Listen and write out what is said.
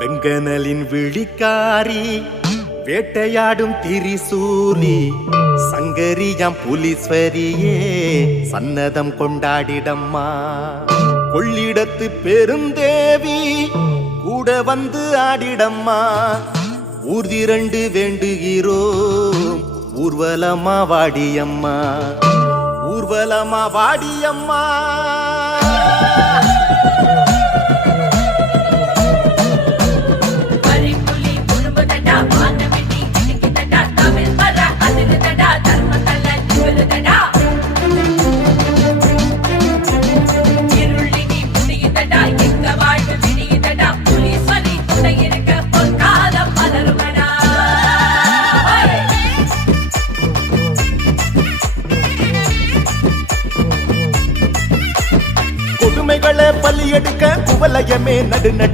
வெங்கனலின் விழிக்காரி வேட்டையாடும் திரிசூலி சங்கரியாம் புலீஸ்வரியே சன்னதம் கொண்டாடிடம்மா. கொள்ளிடத்து பெருந்தேவி கூட வந்து ஆடிடம்மா. ஊர்திரண்டு வேண்டுகிறோம் ஊர்வலமா வாடியம்மா, ஊர்வலமா வாடியம்மா. கொடுமைகளை பலி எடுக்க குவலயமே நடு நடு